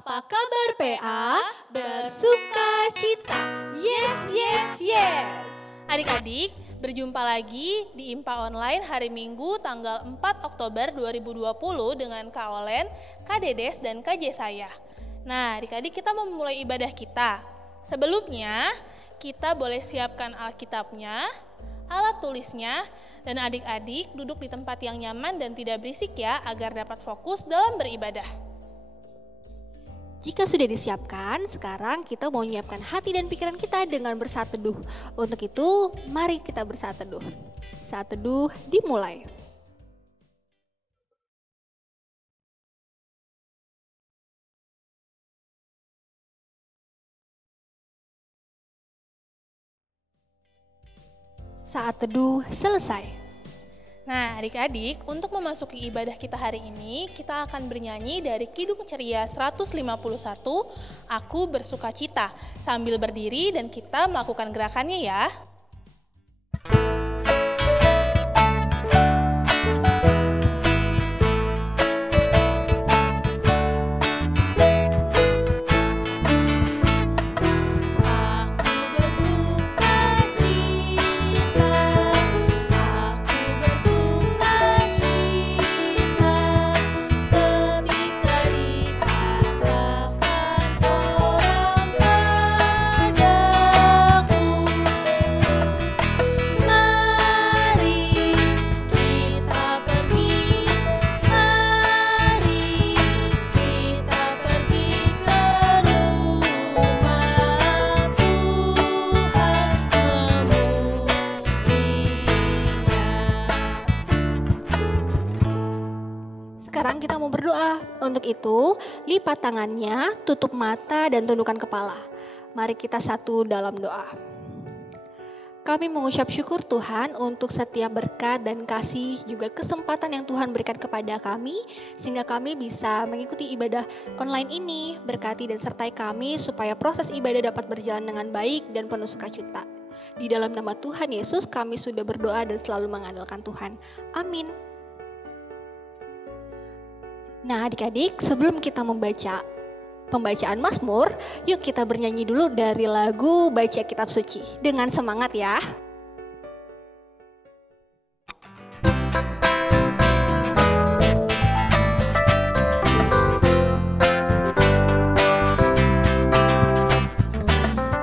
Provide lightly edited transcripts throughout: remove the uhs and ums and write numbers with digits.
Apa kabar PA? Bersuka cita. Yes, yes, yes. Adik-adik, berjumpa lagi di IMPA Online hari Minggu tanggal 4 Oktober 2020 dengan Kak Olen, Kak Dedes, dan Kak Jesaya. Nah, adik-adik kita mau memulai ibadah kita. Sebelumnya, kita boleh siapkan Alkitabnya, alat tulisnya, dan adik-adik duduk di tempat yang nyaman dan tidak berisik ya, agar dapat fokus dalam beribadah. Jika sudah disiapkan, sekarang kita mau menyiapkan hati dan pikiran kita dengan bersaat teduh. Untuk itu, mari kita bersaat teduh. Saat teduh dimulai. Saat teduh selesai. Nah, adik-adik, untuk memasuki ibadah kita hari ini, kita akan bernyanyi dari Kidung Ceria 151, Aku Bersuka Cita, sambil berdiri dan kita melakukan gerakannya ya. Sekarang kita mau berdoa. Untuk itu, lipat tangannya, tutup mata, dan tundukkan kepala. Mari kita satu dalam doa. Kami mengucap syukur Tuhan untuk setiap berkat dan kasih, juga kesempatan yang Tuhan berikan kepada kami, sehingga kami bisa mengikuti ibadah online ini. Berkati dan sertai kami supaya proses ibadah dapat berjalan dengan baik dan penuh sukacita. Di dalam nama Tuhan Yesus kami sudah berdoa dan selalu mengandalkan Tuhan. Amin. Nah adik-adik, sebelum kita membaca pembacaan Mazmur, yuk kita bernyanyi dulu dari lagu Baca Kitab Suci. Dengan semangat ya.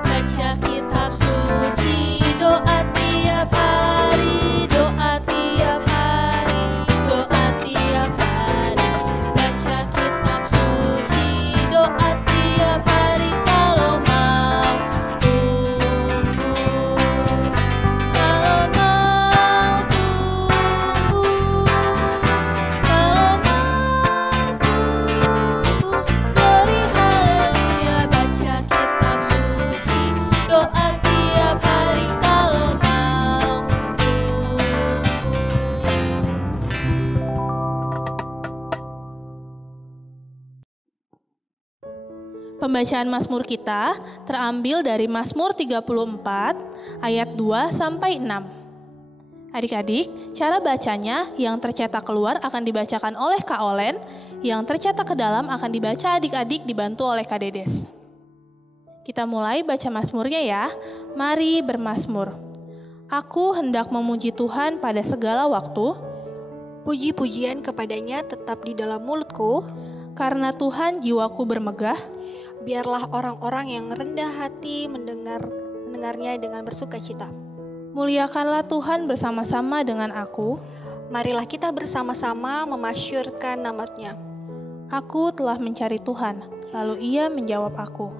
Baca kitab suci, doa tiap hari, doa tiap hari, doa tiap hari. Baca kitab suci, doa tiap hari kalau mau tumbuh, kalau mau tumbuh, kalau mau tumbuh. Glory haleluya, baca kitab suci, doa tiap hari kalau mau tumbuh. Pembacaan Mazmur kita terambil dari Mazmur 34 ayat 2 sampai 6. Adik-adik, cara bacanya yang tercetak keluar akan dibacakan oleh Kak Olen, yang tercetak ke dalam akan dibaca adik-adik dibantu oleh Kak Dedes. Kita mulai baca Mazmurnya ya. Mari bermazmur. Aku hendak memuji Tuhan pada segala waktu, Puji-pujian kepadanya tetap di dalam mulutku. karena Tuhan jiwaku bermegah. Biarlah orang-orang yang rendah hati mendengarnya dengan bersuka cita. Muliakanlah Tuhan bersama-sama dengan aku. Marilah kita bersama-sama memasyurkan nama-Nya. Aku telah mencari Tuhan, lalu Ia menjawab aku.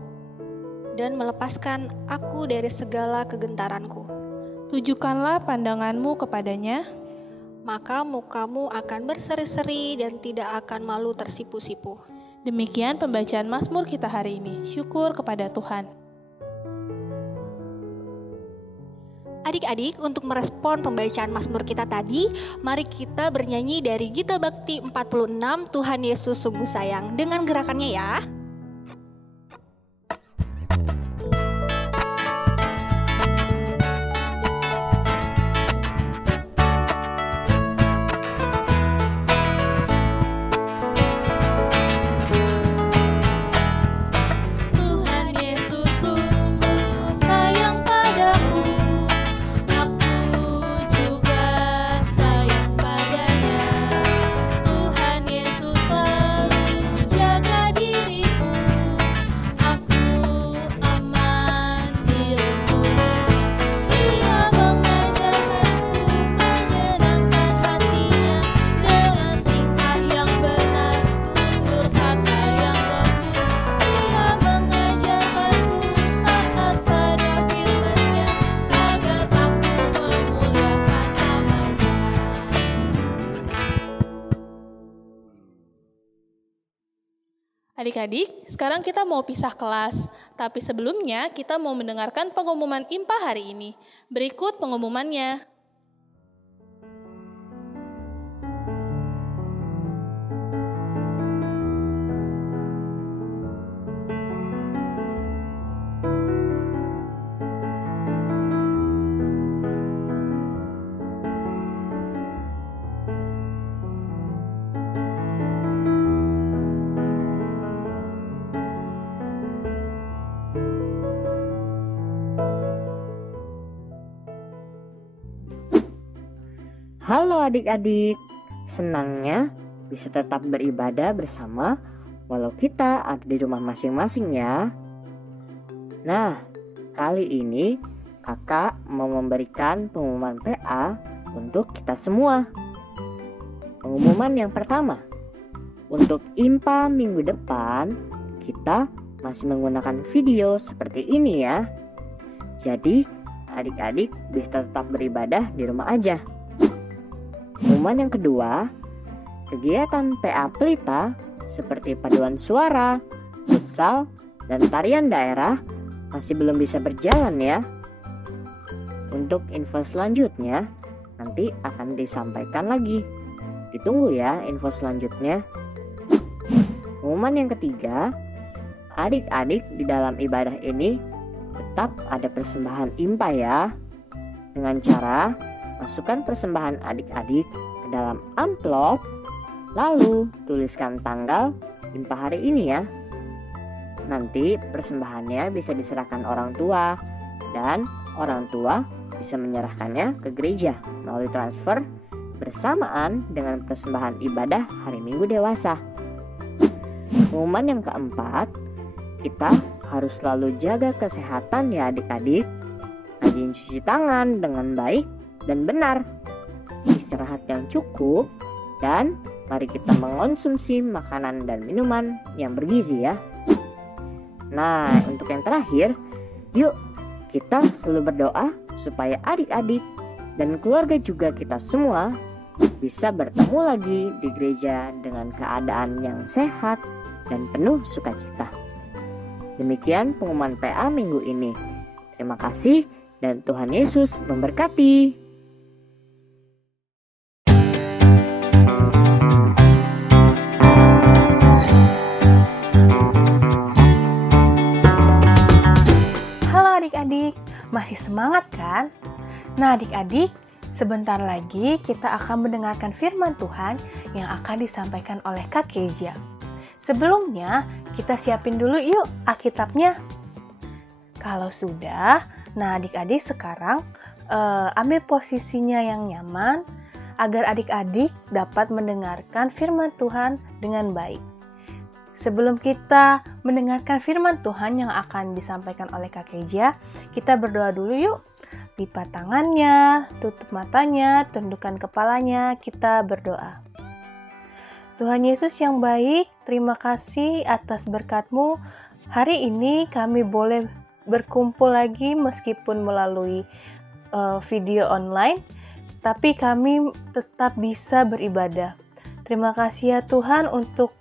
Dan melepaskan aku dari segala kegentaranku. Tujukanlah pandanganmu kepadanya, Maka mukamu akan berseri-seri dan tidak akan malu tersipu-sipu. Demikian pembacaan Mazmur kita hari ini. Syukur kepada Tuhan. Adik-adik, untuk merespon pembacaan Mazmur kita tadi, mari kita bernyanyi dari Gita Bakti 46, Tuhan Yesus Sungguh Sayang, dengan gerakannya ya. Adik-adik, sekarang kita mau pisah kelas. Tapi sebelumnya kita mau mendengarkan pengumuman IMPA hari ini. Berikut pengumumannya. Halo adik-adik, senangnya bisa tetap beribadah bersama walau kita ada di rumah masing-masing ya. Nah, kali ini kakak mau memberikan pengumuman PA untuk kita semua. Pengumuman yang pertama, untuk IMPA minggu depan kita masih menggunakan video seperti ini ya. Jadi adik-adik bisa tetap beribadah di rumah aja. Pengumuman yang kedua, kegiatan PA Pelita seperti paduan suara, futsal, dan tarian daerah masih belum bisa berjalan ya. Untuk info selanjutnya nanti akan disampaikan lagi. Ditunggu ya info selanjutnya. Pengumuman yang ketiga, adik-adik di dalam ibadah ini tetap ada persembahan IMPA ya. Dengan cara masukkan persembahan adik-adik ke dalam amplop, lalu tuliskan tanggal IMPA hari ini ya. Nanti persembahannya bisa diserahkan orang tua, dan orang tua bisa menyerahkannya ke gereja melalui transfer bersamaan dengan persembahan ibadah hari Minggu dewasa. Pengumuman yang keempat, kita harus selalu jaga kesehatan ya adik-adik. Rajin cuci tangan dengan baik dan benar, istirahat yang cukup, dan mari kita mengonsumsi makanan dan minuman yang bergizi ya. Nah, untuk yang terakhir, yuk kita selalu berdoa supaya adik-adik dan keluarga juga kita semua bisa bertemu lagi di gereja dengan keadaan yang sehat dan penuh sukacita. Demikian pengumuman PA minggu ini. Terima kasih dan Tuhan Yesus memberkati. Adik-adik, masih semangat kan? Nah adik-adik, sebentar lagi kita akan mendengarkan firman Tuhan yang akan disampaikan oleh Kak Kezia. Sebelumnya, kita siapin dulu yuk Alkitabnya. Kalau sudah, nah adik-adik sekarang ambil posisinya yang nyaman agar adik-adik dapat mendengarkan firman Tuhan dengan baik. Sebelum kita mendengarkan firman Tuhan yang akan disampaikan oleh Kak Kezia, kita berdoa dulu yuk. Lipat tangannya, tutup matanya, tundukkan kepalanya, kita berdoa. Tuhan Yesus yang baik, terima kasih atas berkat-Mu. Hari ini kami boleh berkumpul lagi meskipun melalui video online, tapi kami tetap bisa beribadah. Terima kasih ya Tuhan untuk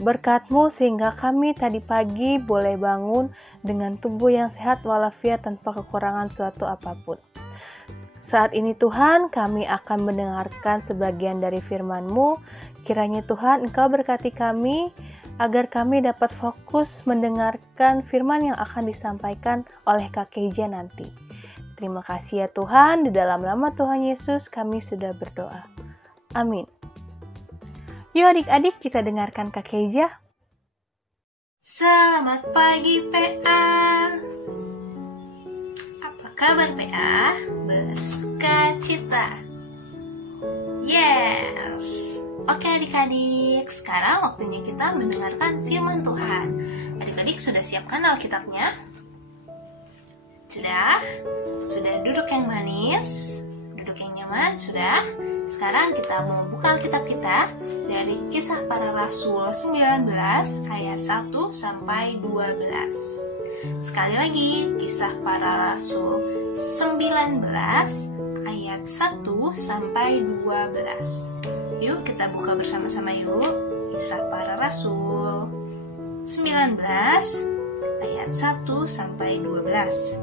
berkat-Mu sehingga kami tadi pagi boleh bangun dengan tubuh yang sehat walafiat tanpa kekurangan suatu apapun. Saat ini Tuhan, kami akan mendengarkan sebagian dari firman-Mu. Kiranya Tuhan, Engkau berkati kami agar kami dapat fokus mendengarkan firman yang akan disampaikan oleh Kak Kezia nanti. Terima kasih ya Tuhan, di dalam nama Tuhan Yesus kami sudah berdoa. Amin. Yuk adik-adik kita dengarkan Kak Kezia. Selamat pagi PA. Apa kabar PA? Bersuka cita. Yes. Oke adik-adik, sekarang waktunya kita mendengarkan firman Tuhan. Adik-adik sudah siapkan Alkitabnya? Sudah? Sudah duduk yang manis? Duduk yang nyaman? Sudah? Sekarang kita membuka Alkitab kita dari Kisah Para Rasul 19 ayat 1 sampai 12. Sekali lagi, Kisah Para Rasul 19 ayat 1 sampai 12. Yuk kita buka bersama-sama yuk. Kisah Para Rasul 19 ayat 1 sampai 12.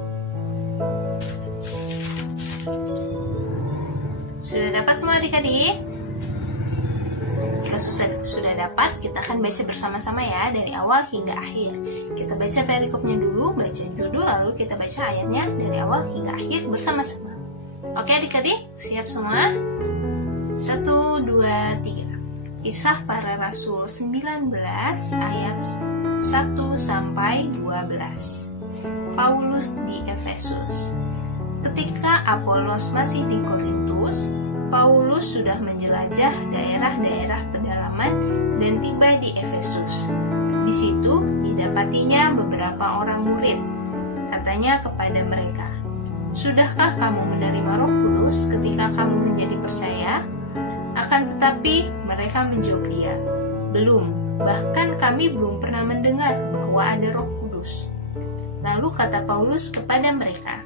Sudah dapat semua adik-adik? Jika sudah dapat, kita akan baca bersama-sama ya, dari awal hingga akhir. Kita baca perikopnya dulu, baca judul, lalu kita baca ayatnya dari awal hingga akhir bersama-sama. Oke adik-adik, siap semua? 1, 2, 3. Kisah Para Rasul 19 ayat 1 sampai 12. Paulus di Efesus. Ketika Apolos masih di Korintus, Paulus sudah menjelajah daerah-daerah pedalaman dan tiba di Efesus. Di situ didapatinya beberapa orang murid. Katanya kepada mereka, "Sudahkah kamu menerima Roh Kudus ketika kamu menjadi percaya?" Akan tetapi mereka menjawab dia, "Belum, bahkan kami belum pernah mendengar bahwa ada Roh Kudus." Lalu kata Paulus kepada mereka,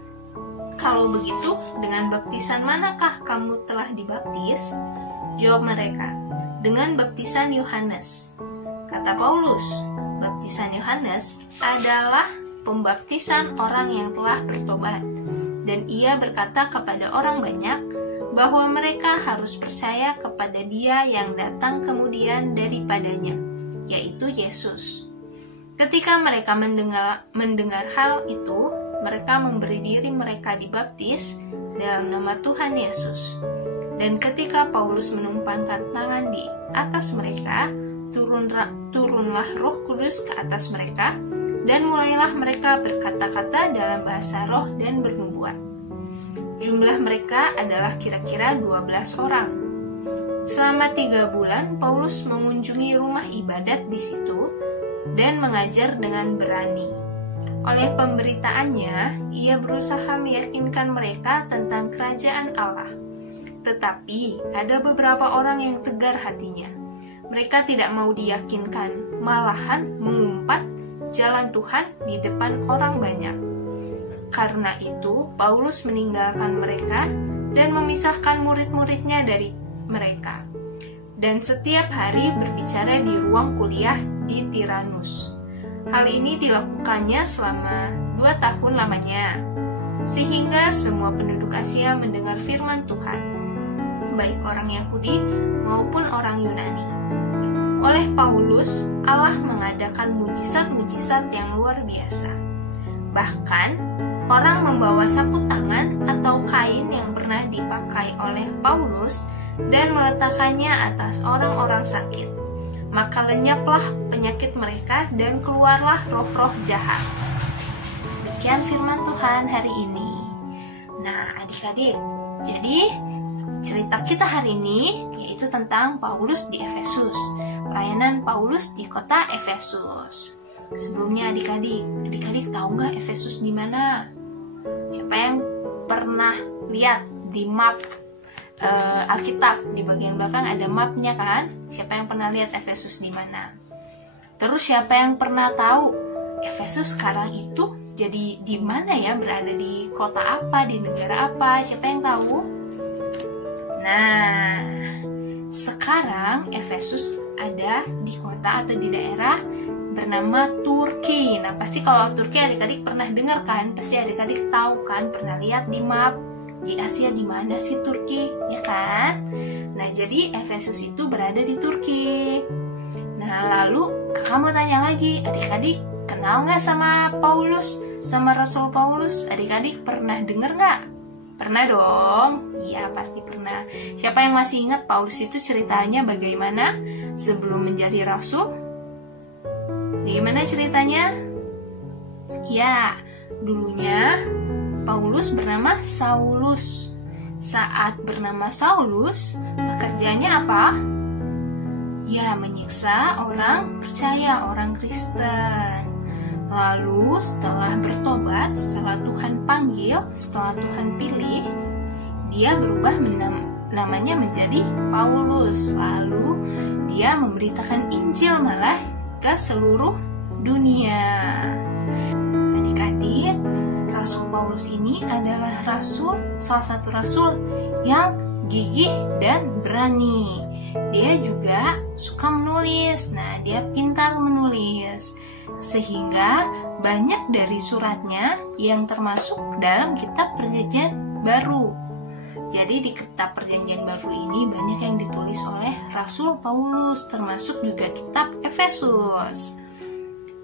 "Kalau begitu, dengan baptisan manakah kamu telah dibaptis?" Jawab mereka, "Dengan baptisan Yohanes." Kata Paulus, "Baptisan Yohanes adalah pembaptisan orang yang telah bertobat." Dan ia berkata kepada orang banyak bahwa mereka harus percaya kepada Dia yang datang kemudian daripadanya, yaitu Yesus. Ketika mereka mendengar hal itu, mereka memberi diri mereka dibaptis dalam nama Tuhan Yesus. Dan ketika Paulus menumpangkan tangan di atas mereka, turunlah Roh Kudus ke atas mereka, dan mulailah mereka berkata-kata dalam bahasa roh dan bernubuat. Jumlah mereka adalah kira-kira 12 orang. Selama 3 bulan, Paulus mengunjungi rumah ibadat di situ dan mengajar dengan berani. Oleh pemberitaannya, ia berusaha meyakinkan mereka tentang kerajaan Allah. Tetapi ada beberapa orang yang tegar hatinya. Mereka tidak mau diyakinkan, malahan mengumpat jalan Tuhan di depan orang banyak. Karena itu, Paulus meninggalkan mereka dan memisahkan murid-muridnya dari mereka. Dan setiap hari berbicara di ruang kuliah di Tiranus. Hal ini dilakukannya selama 2 tahun lamanya, sehingga semua penduduk Asia mendengar firman Tuhan, baik orang Yahudi maupun orang Yunani. Oleh Paulus, Allah mengadakan mujizat-mujizat yang luar biasa. Bahkan, orang membawa sapu tangan atau kain yang pernah dipakai oleh Paulus dan meletakkannya atas orang-orang sakit. Maka lenyaplah penyakit mereka dan keluarlah roh-roh jahat. Demikian firman Tuhan hari ini. Nah, adik-adik, jadi cerita kita hari ini yaitu tentang Paulus di Efesus. Pelayanan Paulus di kota Efesus. Sebelumnya adik-adik tahu nggak Efesus di mana? Siapa yang pernah lihat di map Alkitab, di bagian belakang ada mapnya kan? Siapa yang pernah lihat Efesus di mana? Terus siapa yang pernah tahu Efesus sekarang itu jadi di mana ya? Berada di kota apa? Di negara apa? Siapa yang tahu? Nah, sekarang Efesus ada di kota atau di daerah bernama Turki. Nah, pasti kalau Turki adik-adik pernah dengar kan? Pasti adik-adik tahu kan? Pernah lihat di map. Di Asia di mana sih Turki, ya kan? Nah, jadi Efesus itu berada di Turki. Nah, lalu kamu tanya lagi, adik-adik kenal nggak sama Paulus, sama Rasul Paulus? Adik-adik pernah dengar nggak? Pernah dong? Iya, pasti pernah. Siapa yang masih ingat Paulus itu ceritanya bagaimana sebelum menjadi rasul? Bagaimana ceritanya? Ya, dulunya Paulus bernama Saulus. Saat bernama Saulus, pekerjaannya apa? Ya, menyiksa orang percaya, orang Kristen. Lalu setelah bertobat, setelah Tuhan panggil, setelah Tuhan pilih, dia berubah namanya menjadi Paulus. Lalu dia memberitakan Injil malah ke seluruh dunia. Adik-adik, Rasul Paulus ini adalah salah satu rasul yang gigih dan berani. Dia juga suka menulis. dia pintar menulis. Sehingga banyak dari suratnya yang termasuk dalam kitab Perjanjian Baru. Jadi di kitab Perjanjian Baru ini banyak yang ditulis oleh Rasul Paulus, termasuk juga kitab Efesus.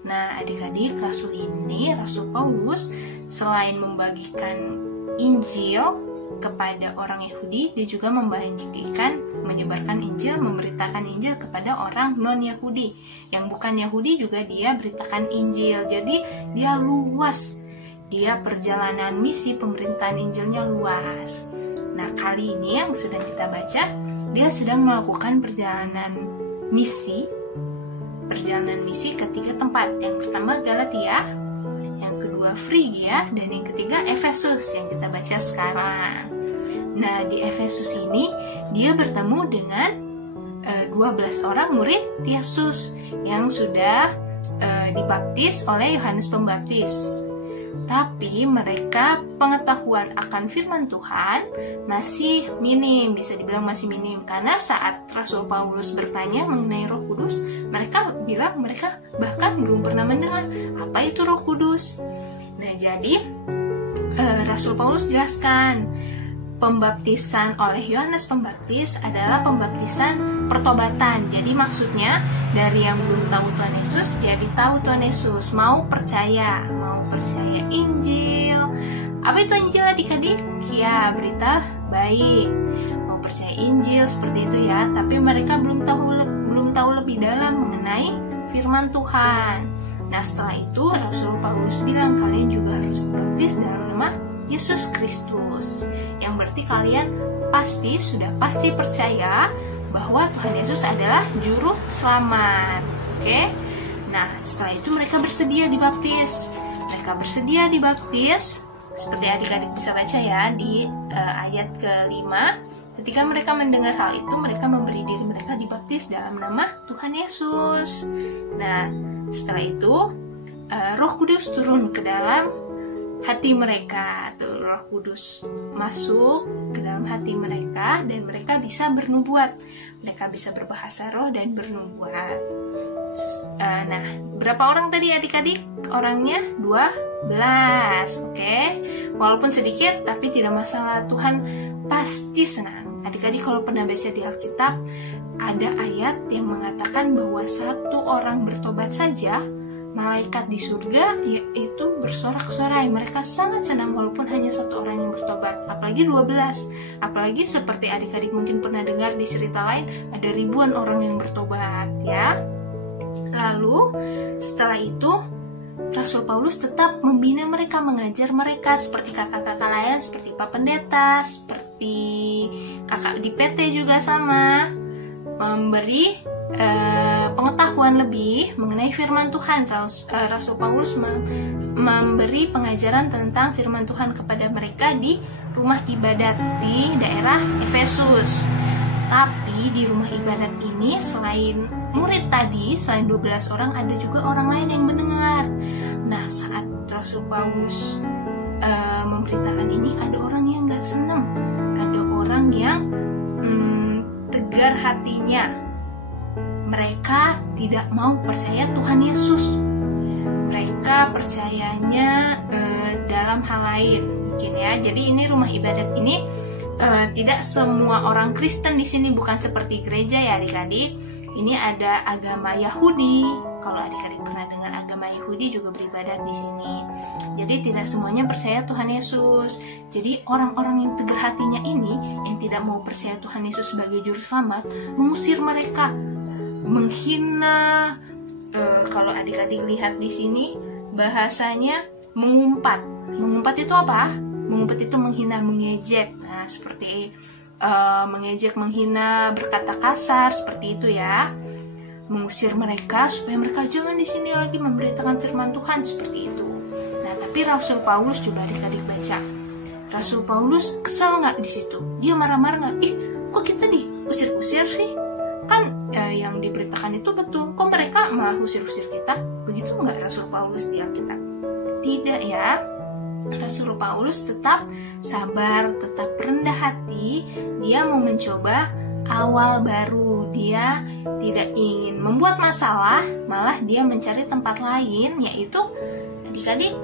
Nah, adik-adik, Rasul Paulus, selain membagikan Injil kepada orang Yahudi, dia juga menyebarkan Injil, memberitakan Injil kepada orang non-Yahudi. Yang bukan Yahudi juga dia beritakan Injil. Jadi dia luas. Dia perjalanan misi pemberitaan Injilnya luas. Nah, kali ini yang sedang kita baca, dia sedang melakukan perjalanan misi ke 3 tempat. Yang pertama Galatia, yang kedua Frigia, dan yang ketiga Efesus yang kita baca sekarang. Nah, di Efesus ini dia bertemu dengan 12 orang murid Yesus yang sudah dibaptis oleh Yohanes Pembaptis. Tapi mereka pengetahuan akan firman Tuhan masih minim, bisa dibilang masih minim. Karena saat Rasul Paulus bertanya mengenai Roh Kudus, mereka bilang mereka bahkan belum pernah mendengar apa itu Roh Kudus. Nah, jadi Rasul Paulus jelaskan pembaptisan oleh Yohanes Pembaptis adalah pembaptisan pertobatan. Jadi maksudnya dari yang belum tahu Tuhan Yesus jadi tahu Tuhan Yesus, mau percaya Injil. Apa itu Injil, adik-adik? Ya, berita baik. Mau percaya Injil seperti itu ya, tapi mereka belum tahu lebih dalam mengenai firman Tuhan. Nah, setelah itu Rasul Paulus bilang kalian juga harus dibaptis dalam nama Yesus Kristus. Yang berarti kalian sudah pasti percaya bahwa Tuhan Yesus adalah juru selamat. Oke? Nah, setelah itu mereka bersedia dibaptis. Seperti adik-adik bisa baca ya di ayat ke-5. Ketika mereka mendengar hal itu, mereka memberi diri mereka dibaptis dalam nama Tuhan Yesus. Nah, setelah itu Roh Kudus turun ke dalam hati mereka. Roh Kudus masuk ke dalam hati mereka dan mereka bisa bernubuat. Mereka bisa berbahasa roh dan bernubuat. Nah, berapa orang tadi adik-adik? Orangnya 12. Oke. Walaupun sedikit tapi tidak masalah. Tuhan pasti senang. Adik-adik kalau pernah baca di Alkitab, ada ayat yang mengatakan bahwa 1 orang bertobat saja, malaikat di surga yaitu bersorak-sorai. Mereka sangat senang walaupun hanya 1 orang yang bertobat. Apalagi 12. Apalagi seperti adik-adik mungkin pernah dengar di cerita lain, ada ribuan orang yang bertobat ya. Lalu setelah itu Rasul Paulus tetap membina mereka, mengajar mereka seperti kakak-kakak lain, seperti Pak Pendeta, seperti kakak di PT juga sama, memberi pengetahuan lebih mengenai firman Tuhan. Rasul Paulus memberi pengajaran tentang firman Tuhan kepada mereka di rumah ibadat di daerah Efesus. Tapi di rumah ibadat ini selain murid tadi, selain 12 orang, ada juga orang lain yang mendengar. Nah, saat Rasul Paulus memberitakan ini, ada orang yang gak senang, ada orang yang tegar hatinya. Mereka tidak mau percaya Tuhan Yesus. Mereka percayanya dalam hal lain, mungkin ya. Jadi ini rumah ibadat ini tidak semua orang Kristen di sini, bukan seperti gereja ya adik-adik. Ini ada agama Yahudi. Kalau adik-adik pernah dengar agama Yahudi juga beribadat di sini. Jadi tidak semuanya percaya Tuhan Yesus. Jadi orang-orang yang tegar hatinya ini, yang tidak mau percaya Tuhan Yesus sebagai juru selamat, mengusir mereka, menghina. Kalau adik-adik lihat di sini bahasanya mengumpat. Mengumpat itu apa? Mengumpat itu menghina, mengejek. Nah, seperti mengejek, menghina, berkata kasar, seperti itu ya. Mengusir mereka supaya mereka jangan di sini lagi memberitakan firman Tuhan, seperti itu. Nah, tapi Rasul Paulus coba adik-adik baca. Rasul Paulus kesal nggak di situ? Dia marah-marah nggak? Kok kita diusir-usir sih? Kan yang diberitakan itu betul. Kok mereka malah usir-usir kita? Begitu nggak Rasul Paulus di Alkitab? Tidak ya. Rasul Paulus tetap sabar, tetap rendah hati. Dia mau mencoba awal baru. dia tidak ingin membuat masalah, malah dia mencari tempat lain, yaitu adik-adik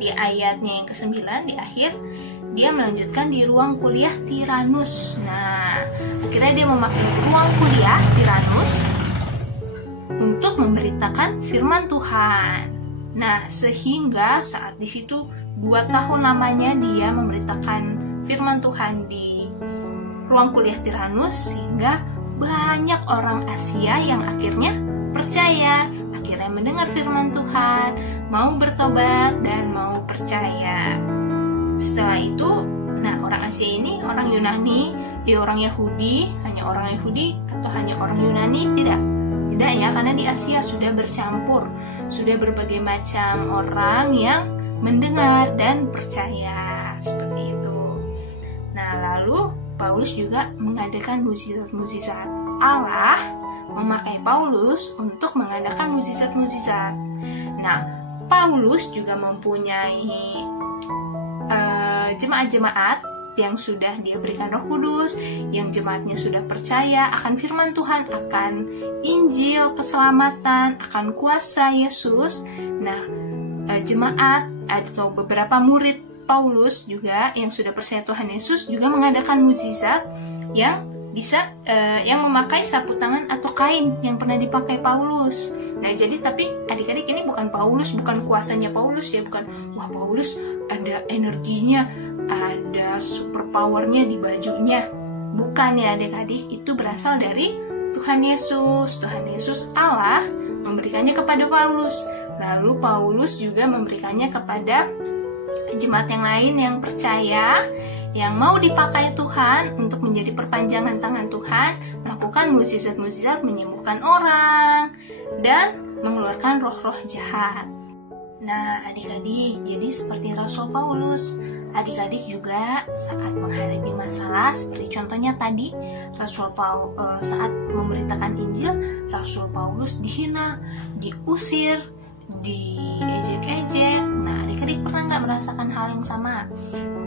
di ayatnya yang ke-9 di akhir dia melanjutkan di ruang kuliah Tiranus. Nah, akhirnya dia memakai ruang kuliah Tiranus untuk memberitakan firman Tuhan. Nah, sehingga saat di situ 2 tahun lamanya dia memberitakan firman Tuhan di ruang kuliah Tiranus, sehingga banyak orang Asia yang akhirnya percaya, akhirnya mendengar firman Tuhan, mau bertobat dan mau percaya. Setelah itu, orang Asia ini, orang Yunani, orang Yahudi, hanya orang Yahudi atau hanya orang Yunani? Tidak ya, karena di Asia sudah bercampur, sudah berbagai macam orang yang mendengar dan percaya, seperti itu. Nah, lalu Paulus juga mengadakan mukjizat-mukjizat. Allah memakai Paulus untuk mengadakan mukjizat-mukjizat. Nah, Paulus juga mempunyai jemaat-jemaat yang sudah dia berikan Roh Kudus, yang jemaatnya sudah percaya akan firman Tuhan, akan Injil, keselamatan, akan kuasa Yesus. Nah, jemaat atau beberapa murid Paulus juga yang sudah percaya Tuhan Yesus juga mengadakan mukjizat yang bisa yang memakai sapu tangan atau kain yang pernah dipakai Paulus. Nah, jadi tapi adik-adik ini bukan Paulus, bukan kuasanya Paulus ya, bukan wah Paulus ada energinya, ada super powernya di bajunya. Bukan ya adik-adik, itu berasal dari Tuhan Yesus. Tuhan Yesus Allah memberikannya kepada Paulus. Lalu Paulus juga memberikannya kepada jemaat yang lain yang percaya, yang mau dipakai Tuhan untuk menjadi perpanjangan tangan Tuhan, melakukan mukjizat-mukjizat, menyembuhkan orang, dan mengeluarkan roh-roh jahat. Nah, adik-adik, jadi seperti Rasul Paulus, adik-adik juga saat menghadapi masalah, seperti contohnya tadi, saat memberitakan Injil, Rasul Paulus dihina, diusir, diejek-ejek. Nah, adik-adik pernah nggak merasakan hal yang sama?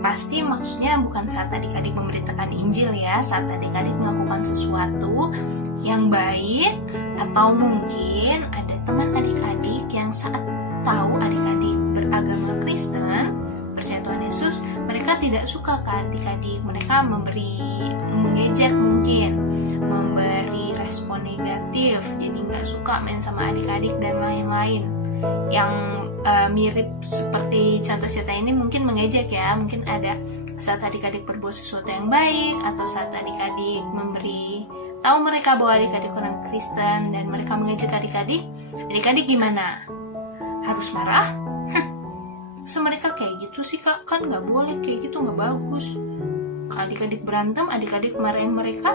Pasti maksudnya bukan saat adik-adik memberitakan Injil ya, saat adik-adik melakukan sesuatu yang baik, atau mungkin ada teman adik-adik yang saat tahu adik-adik beragama Kristen, percaya Tuhan Yesus, mereka tidak suka ke adik-adik, mereka mengejek mungkin, memberi respon negatif, jadi nggak suka main sama adik-adik dan lain-lain. Yang mirip seperti contoh cerita ini mungkin mengejek ya, mungkin ada saat adik-adik berbuat sesuatu yang baik, atau saat adik-adik memberi tahu mereka bahwa adik-adik orang Kristen dan mereka mengejek adik-adik gimana? Harus marah? Masa mereka kayak gitu sih kak? Kan nggak boleh kayak gitu, nggak bagus. Kalau adik-adik berantem, adik-adik marahin mereka,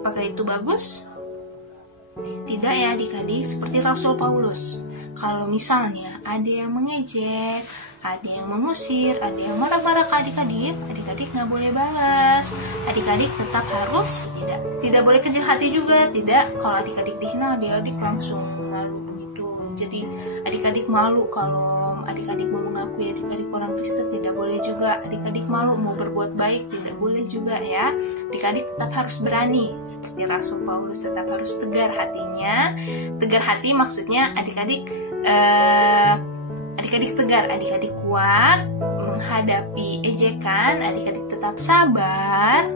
apakah itu bagus? Tidak ya adik-adik, seperti Rasul Paulus. Kalau misalnya ada yang mengejek, ada yang mengusir, ada yang marah-marah ke adik-adik, adik-adik nggak boleh balas. Adik-adik tetap harus tidak boleh kecil hati juga, tidak. Kalau adik-adik dihina, adik-adik langsung malu begitu. Jadi adik-adik malu kalau adik-adik mau mengakui adik-adik orang Kristen, tidak boleh juga. Adik-adik malu mau berbuat baik, tidak boleh juga ya. Adik-adik tetap harus berani, seperti Rasul Paulus, tetap harus tegar hatinya. Tegar hati maksudnya adik-adik tegar, adik-adik kuat menghadapi ejekan, adik-adik tetap sabar,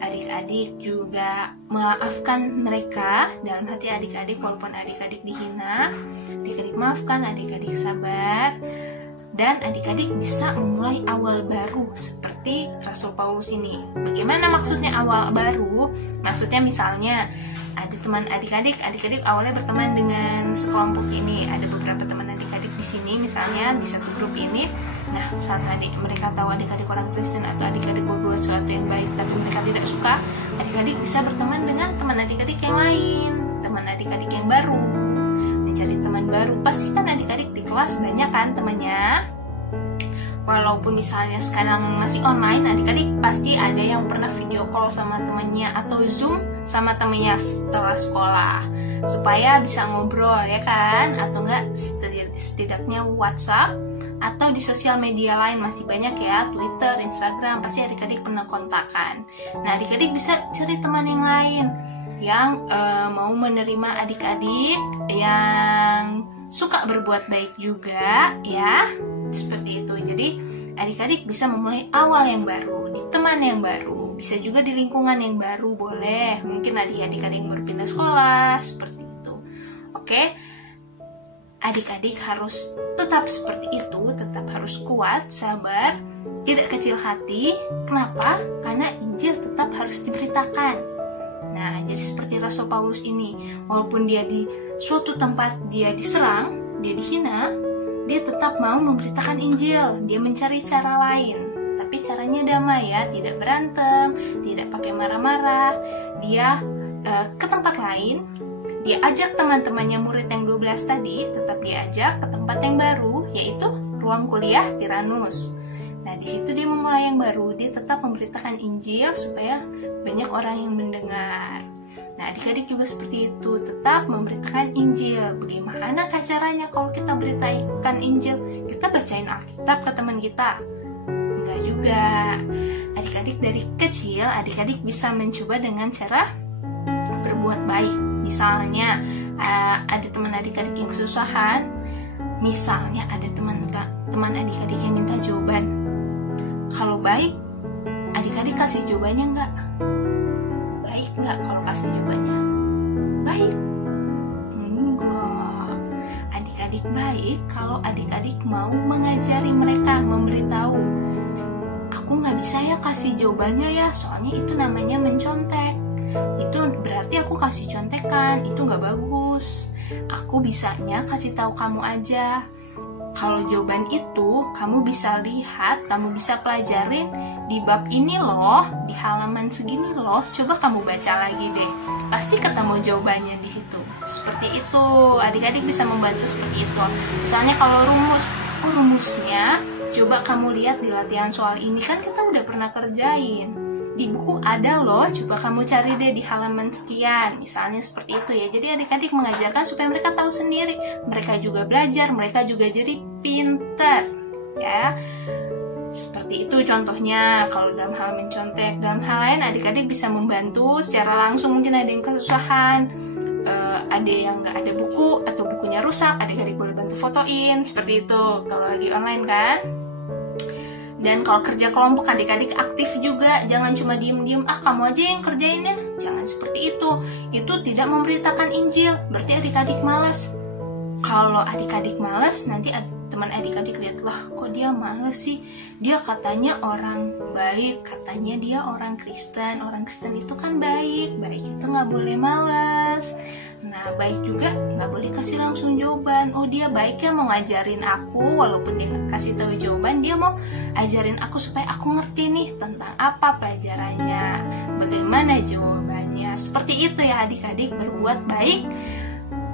adik-adik juga maafkan mereka dalam hati adik-adik walaupun adik-adik dihina, adik-adik maafkan, adik-adik sabar, dan adik-adik bisa memulai awal baru seperti Rasul Paulus ini. Bagaimana maksudnya awal baru? Maksudnya misalnya ada teman adik-adik awalnya berteman dengan sekelompok ini, ada beberapa teman adik-adik di sini misalnya di satu grup ini. Nah, saat mereka tahu adik-adik orang Kristen atau adik-adik berbuat sesuatu yang baik tapi mereka tidak suka, adik-adik bisa berteman dengan teman adik-adik yang lain, teman adik-adik yang baru, mencari teman baru. Pasti kan adik-adik di kelas banyak kan temannya. Walaupun misalnya sekarang masih online, adik-adik pasti ada yang pernah video call sama temannya atau Zoom sama temannya setelah sekolah supaya bisa ngobrol ya kan, atau enggak setidaknya WhatsApp atau di sosial media lain masih banyak ya, Twitter, Instagram, pasti adik-adik pernah kontakan. Nah, adik-adik bisa cari teman yang lain yang mau menerima adik-adik yang suka berbuat baik juga ya. Seperti itu. Jadi adik-adik bisa memulai awal yang baru, di teman yang baru, bisa juga di lingkungan yang baru, boleh. Mungkin adik-adik yang berpindah sekolah, seperti itu. Oke, adik-adik harus tetap seperti itu, tetap harus kuat, sabar, tidak kecil hati. Kenapa? Karena Injil tetap harus diberitakan. Nah, jadi seperti Rasul Paulus ini, walaupun dia di suatu tempat dia diserang, dia dihina, dia tetap mau memberitakan Injil. Dia mencari cara lain, tapi caranya damai ya, tidak berantem, tidak pakai marah-marah. Dia ke tempat lain, dia ajak teman-temannya murid yang 12 tadi, tetap dia ajak ke tempat yang baru, yaitu ruang kuliah Tiranus. Nah, di situ dia memulai yang baru, dia tetap memberitakan Injil supaya banyak orang yang mendengar. Nah, adik-adik juga seperti itu, tetap memberitakan Injil. Bagaimana caranya kalau kita beritakan Injil? Kita bacain Alkitab ke teman kita? Enggak juga. Adik-adik dari kecil, adik-adik bisa mencoba dengan cara berbuat baik. Misalnya, ada teman adik-adik yang kesusahan. Misalnya, ada teman adik-adik yang minta jawaban. Kalau baik, adik-adik kasih jawabannya enggak? Baik nggak kalau kasih jawabannya? Baik? Enggak. Adik-adik baik kalau adik-adik mau mengajari mereka, memberitahu. Aku nggak bisa ya kasih jawabannya ya, soalnya itu namanya mencontek. Itu berarti aku kasih contekan, itu nggak bagus. Aku bisanya kasih tahu kamu aja. Kalau jawaban itu kamu bisa lihat, kamu bisa pelajarin di bab ini loh, di halaman segini loh. Coba kamu baca lagi deh, pasti ketemu jawabannya di situ. Seperti itu, adik-adik bisa membantu seperti itu. Misalnya kalau rumusnya, coba kamu lihat di latihan soal ini, kan kita udah pernah kerjain. Di buku ada loh, coba kamu cari deh di halaman sekian. Misalnya seperti itu ya. Jadi adik-adik mengajarkan supaya mereka tahu sendiri. Mereka juga belajar, mereka juga jadi pintar ya. Seperti itu contohnya kalau dalam hal mencontek. Dalam hal lain adik-adik bisa membantu secara langsung. Mungkin ada yang kesusahan, ada yang nggak ada buku atau bukunya rusak, adik-adik boleh bantu fotoin. Seperti itu kalau lagi online kan. Dan kalau kerja kelompok, adik-adik aktif juga, jangan cuma diem-diem, kamu aja yang kerjainnya. Jangan seperti itu. Itu tidak memberitakan Injil, berarti adik-adik malas. Kalau adik-adik malas, nanti teman adik-adik lihat, lah kok dia malas sih? Dia katanya orang baik, katanya dia orang Kristen. Orang Kristen itu kan baik, baik itu nggak boleh malas. Nah, baik juga nggak boleh kasih langsung jawaban. Oh, dia baiknya mau ngajarin aku, walaupun dia kasih tahu jawaban, dia mau ajarin aku supaya aku ngerti nih tentang apa pelajarannya, bagaimana jawabannya. Seperti itu ya adik-adik, berbuat baik,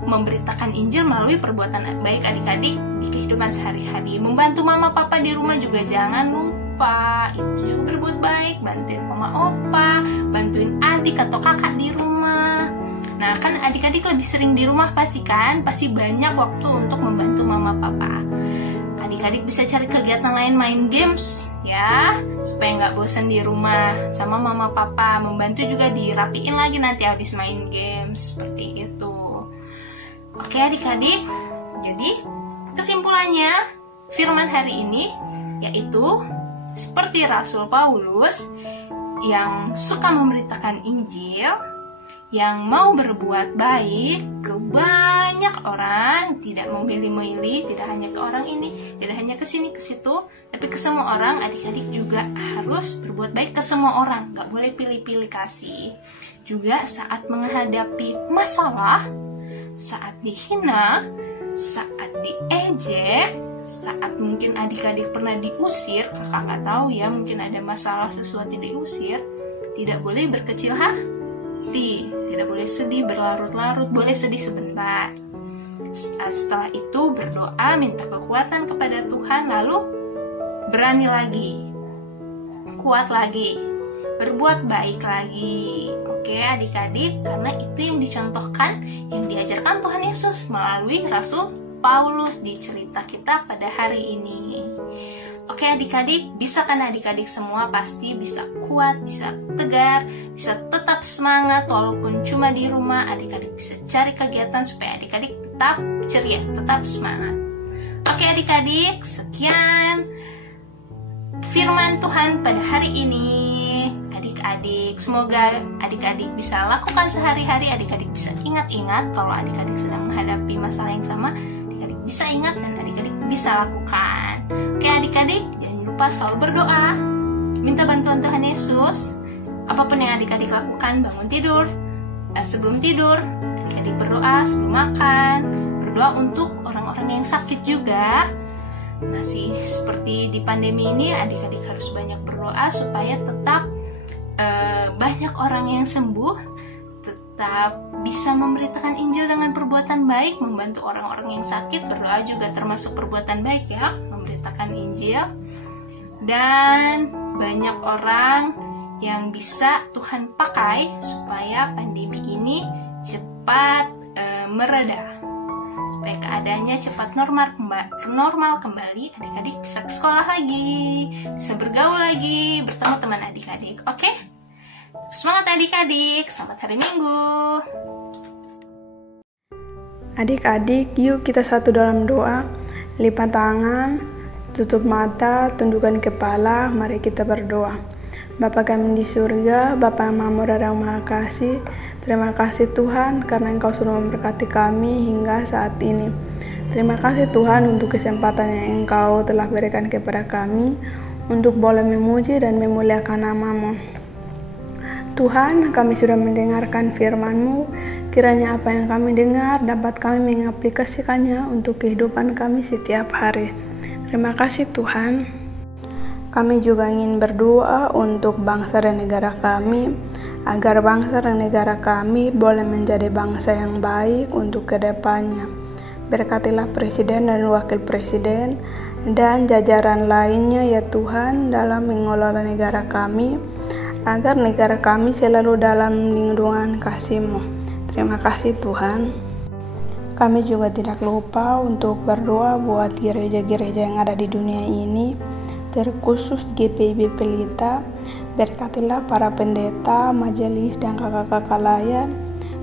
memberitakan Injil melalui perbuatan baik adik-adik di kehidupan sehari-hari. Membantu mama papa di rumah juga jangan lupa, itu juga berbuat baik. Bantuin mama opa, bantuin adik atau kakak di rumah. Nah, kan adik-adik lebih sering di rumah pasti kan? Pasti banyak waktu untuk membantu mama papa. Adik-adik bisa cari kegiatan lain, main games ya, supaya nggak bosan di rumah sama mama papa. Membantu juga dirapiin lagi nanti habis main games, seperti itu. Oke adik-adik, jadi kesimpulannya firman hari ini yaitu seperti Rasul Paulus yang suka memberitakan Injil, yang mau berbuat baik ke banyak orang, tidak memilih-milih, tidak hanya ke orang ini, tidak hanya ke sini ke situ, tapi ke semua orang. Adik-adik juga harus berbuat baik ke semua orang, gak boleh pilih-pilih kasih. Juga saat menghadapi masalah, saat dihina, saat diejek, saat mungkin adik-adik pernah diusir, kakak nggak tahu ya, mungkin ada masalah sesuatu diusir, tidak boleh berkecil hati, tidak boleh sedih berlarut-larut, boleh sedih sebentar. Setelah itu berdoa, minta kekuatan kepada Tuhan, lalu berani lagi, kuat lagi, berbuat baik lagi. Oke adik-adik, karena itu yang dicontohkan, yang diajarkan Tuhan Yesus melalui Rasul Paulus di cerita kita pada hari ini. Oke adik-adik, bisa kan adik-adik semua pasti bisa kuat, bisa tegar, bisa tetap semangat walaupun cuma di rumah. Adik-adik bisa cari kegiatan supaya adik-adik tetap ceria, tetap semangat. Oke adik-adik, sekian firman Tuhan pada hari ini. Adik-adik, semoga adik-adik bisa lakukan sehari-hari. Adik-adik bisa ingat-ingat kalau adik-adik sedang menghadapi masalah yang sama. Adik-adik bisa ingat dan adik-adik bisa lakukan. Oke adik-adik, jangan lupa selalu berdoa, minta bantuan Tuhan Yesus. Apapun yang adik-adik lakukan, bangun tidur, sebelum tidur, adik-adik berdoa, sebelum makan, berdoa untuk orang-orang yang sakit juga. Masih seperti di pandemi ini, adik-adik harus banyak berdoa supaya tetap banyak orang yang sembuh, tetap bisa memberitakan Injil dengan perbuatan baik, membantu orang-orang yang sakit. Berdoa juga termasuk perbuatan baik ya, memberitakan Injil. Dan banyak orang yang bisa Tuhan pakai supaya pandemi ini cepat mereda, supaya keadaannya cepat normal kembali. Adik-adik bisa ke sekolah lagi, bisa bergaul lagi, bertemu teman adik-adik. Oke? Semangat adik-adik, selamat hari Minggu. Adik-adik, yuk kita satu dalam doa. Lipat tangan, tutup mata, tundukkan kepala, mari kita berdoa. Bapa kami di surga, Bapa yang Maha dan Maha Kasih, terima kasih Tuhan karena Engkau sudah memberkati kami hingga saat ini. Terima kasih Tuhan untuk kesempatan yang Engkau telah berikan kepada kami untuk boleh memuji dan memuliakan nama-Mu. Tuhan, kami sudah mendengarkan firman-Mu, kiranya apa yang kami dengar dapat kami mengaplikasikannya untuk kehidupan kami setiap hari. Terima kasih Tuhan. Kami juga ingin berdoa untuk bangsa dan negara kami, agar bangsa dan negara kami boleh menjadi bangsa yang baik untuk kedepannya. Berkatilah Presiden dan Wakil Presiden dan jajaran lainnya ya Tuhan dalam mengelola negara kami, agar negara kami selalu dalam lindungan kasih-Mu. Terima kasih Tuhan. Kami juga tidak lupa untuk berdoa buat gereja-gereja yang ada di dunia ini, terkhusus GPIB Pelita. Berkatilah para pendeta, majelis, dan kakak-kakak layan.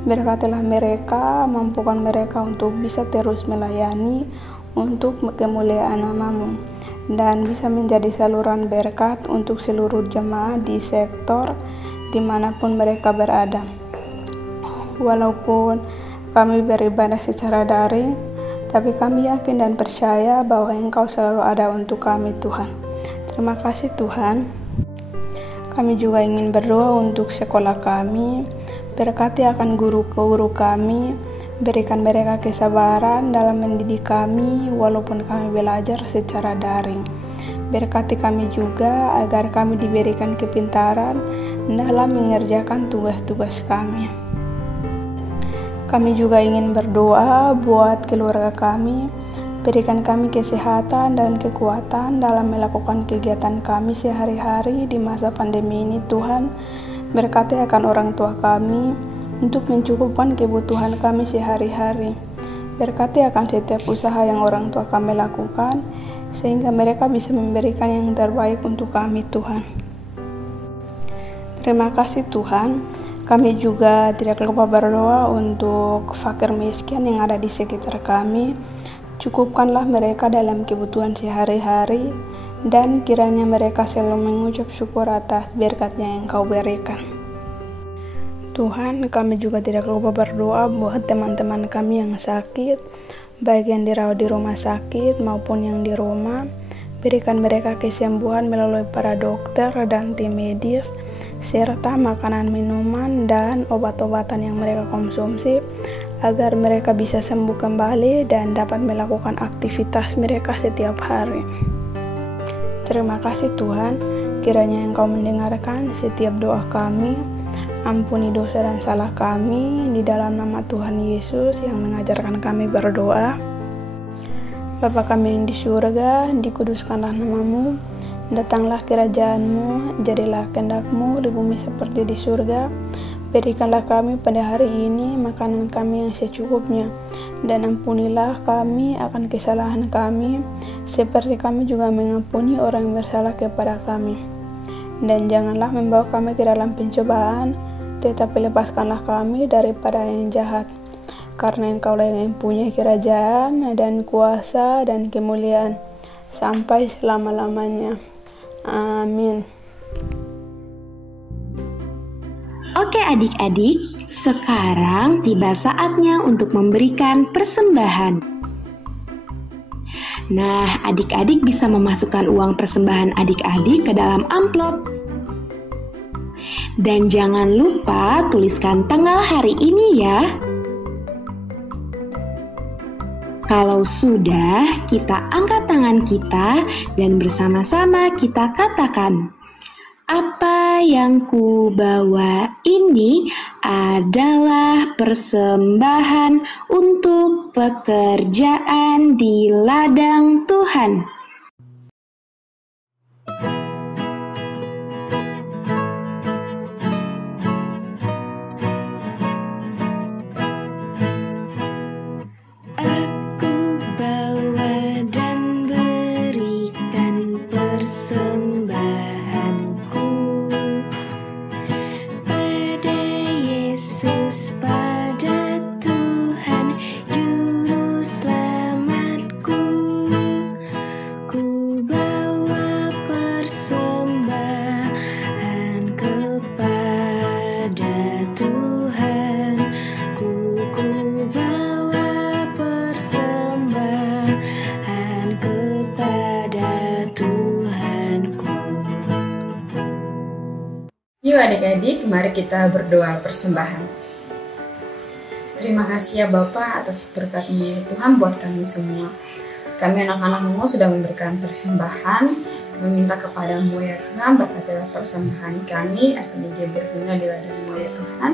Berkatilah mereka, mampukan mereka untuk bisa terus melayani untuk kemuliaan nama-Mu, dan bisa menjadi saluran berkat untuk seluruh jemaat di sektor dimanapun mereka berada. Walaupun kami beribadah secara daring, tapi kami yakin dan percaya bahwa Engkau selalu ada untuk kami Tuhan. Terima kasih Tuhan. Kami juga ingin berdoa untuk sekolah kami, berkati akan guru-guru kami, berikan mereka kesabaran dalam mendidik kami walaupun kami belajar secara daring. Berkati kami juga agar kami diberikan kepintaran dalam mengerjakan tugas-tugas kami. Kami juga ingin berdoa buat keluarga kami, berikan kami kesehatan dan kekuatan dalam melakukan kegiatan kami sehari-hari di masa pandemi ini Tuhan. Berkati akan orang tua kami untuk mencukupkan kebutuhan kami sehari-hari. Berkati akan setiap usaha yang orang tua kami lakukan, sehingga mereka bisa memberikan yang terbaik untuk kami Tuhan. Terima kasih Tuhan. Kami juga tidak lupa berdoa untuk fakir miskin yang ada di sekitar kami. Cukupkanlah mereka dalam kebutuhan sehari-hari, dan kiranya mereka selalu mengucap syukur atas berkat yang Engkau berikan. Tuhan, kami juga tidak lupa berdoa buat teman-teman kami yang sakit, baik yang dirawat di rumah sakit maupun yang di rumah. Berikan mereka kesembuhan melalui para dokter dan tim medis, serta makanan, minuman, dan obat-obatan yang mereka konsumsi, agar mereka bisa sembuh kembali dan dapat melakukan aktivitas mereka setiap hari. Terima kasih Tuhan, kiranya Engkau mendengarkan setiap doa kami. Ampuni dosa dan salah kami, di dalam nama Tuhan Yesus yang mengajarkan kami berdoa. Bapa kami yang di surga, dikuduskanlah nama-Mu, datanglah kerajaan-Mu, jadilah kehendak-Mu di bumi seperti di surga. Berikanlah kami pada hari ini makanan kami yang secukupnya, dan ampunilah kami akan kesalahan kami, seperti kami juga mengampuni orang yang bersalah kepada kami. Dan janganlah membawa kami ke dalam pencobaan, tetapi lepaskanlah kami daripada yang jahat. Karena Engkaulah yang mempunyai kerajaan dan kuasa dan kemuliaan sampai selama-lamanya. Amin. Oke adik-adik, sekarang tiba saatnya untuk memberikan persembahan. Nah, adik-adik bisa memasukkan uang persembahan adik-adik ke dalam amplop. Dan jangan lupa tuliskan tanggal hari ini ya. Kalau sudah, kita angkat tangan kita dan bersama-sama kita katakan, apa yang ku bawa ini adalah persembahan untuk pekerjaan di ladang Tuhan. Yuk adik-adik, mari kita berdoa persembahan. Terima kasih ya Bapa atas berkat-Mu ya Tuhan buat kami semua. Kami anak-anak-Mu sudah memberikan persembahan. Kami minta kepadamu ya Tuhan, berkatilah persembahan kami agar menjadi berguna di ladang-Mu ya Tuhan,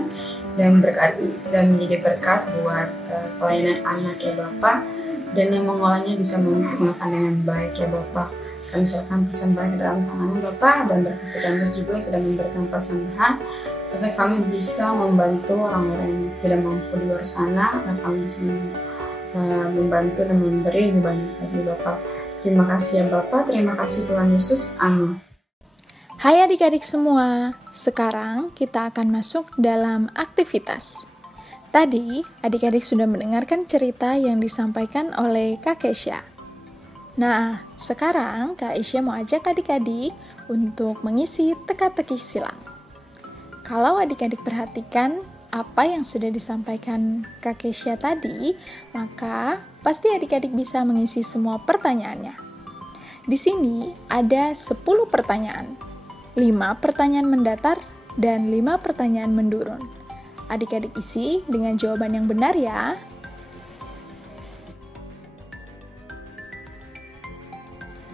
dan menjadi berkat buat pelayanan anak ya Bapa, dan yang mengolahnya bisa menggunakan dengan baik ya Bapa. Kami serahkan persembahan ke dalam tangan Bapa, dan berkati kami juga yang sudah memberikan persembahan agar kami bisa membantu orang-orang yang tidak mampu di luar sana, agar kami bisa membantu dan memberi lebih banyak lagi Bapa. Terima kasih ya Bapa, terima kasih Tuhan Yesus, amin. Hai adik-adik semua, sekarang kita akan masuk dalam aktivitas. Tadi adik-adik sudah mendengarkan cerita yang disampaikan oleh Kak Kesha. Nah, sekarang Kak Isya mau ajak adik-adik untuk mengisi teka-teki silang. Kalau adik-adik perhatikan apa yang sudah disampaikan Kak Kesha tadi, maka pasti adik-adik bisa mengisi semua pertanyaannya. Di sini ada 10 pertanyaan, 5 pertanyaan mendatar, dan 5 pertanyaan mendurun. Adik-adik isi dengan jawaban yang benar ya.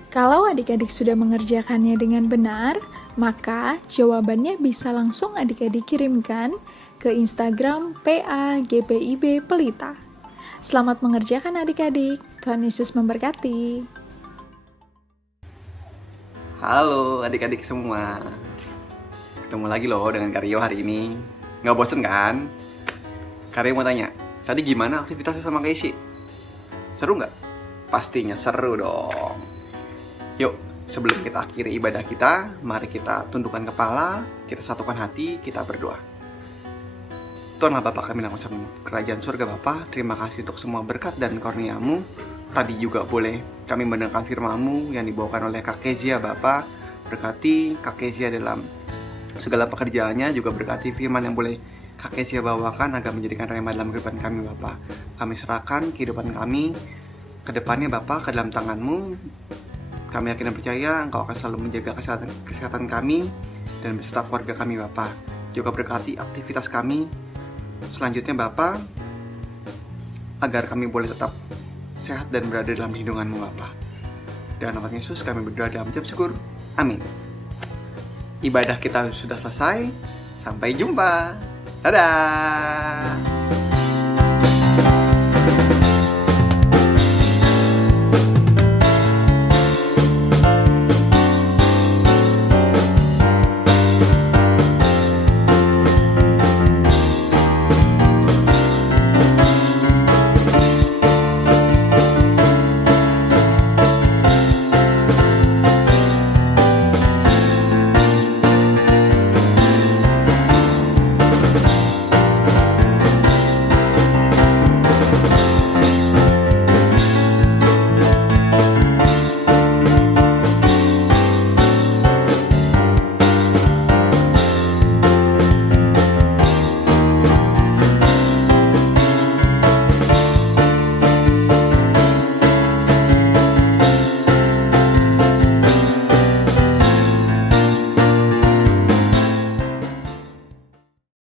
Kalau adik-adik sudah mengerjakannya dengan benar, maka jawabannya bisa langsung adik-adik kirimkan ke Instagram PAGPIB Pelita. Selamat mengerjakan adik-adik, Tuhan Yesus memberkati. Halo adik-adik semua, ketemu lagi loh dengan Karyo hari ini. Nggak bosen kan? Karyo mau tanya, tadi gimana aktivitasnya sama Keishi? Seru nggak? Pastinya seru dong. Yuk, sebelum kita akhiri ibadah kita, mari kita tundukkan kepala, kita satukan hati, kita berdoa. Tuhanlah Bapa kami dalam kerajaan surga Bapa, terima kasih untuk semua berkat dan karunia-Mu. Tadi juga boleh kami mendengarkan firman-Mu yang dibawakan oleh Kak Kezia Bapa. Berkati Kak Kezia dalam segala pekerjaannya, juga berkati firman yang boleh Kak Kezia bawakan agar menjadikan rema dalam kehidupan kami Bapa. Kami serahkan kehidupan kami ke depannya Bapa ke dalam tangan-Mu. Kami yakin dan percaya Engkau akan selalu menjaga kesehatan kami dan beserta keluarga kami Bapa. Juga berkati aktivitas kami selanjutnya Bapa, agar kami boleh tetap sehat dan berada dalam lindungan-Mu Bapa. Dan nama Yesus kami berdoa dalam ucap syukur. Amin. Ibadah kita sudah selesai. Sampai jumpa. Dadah.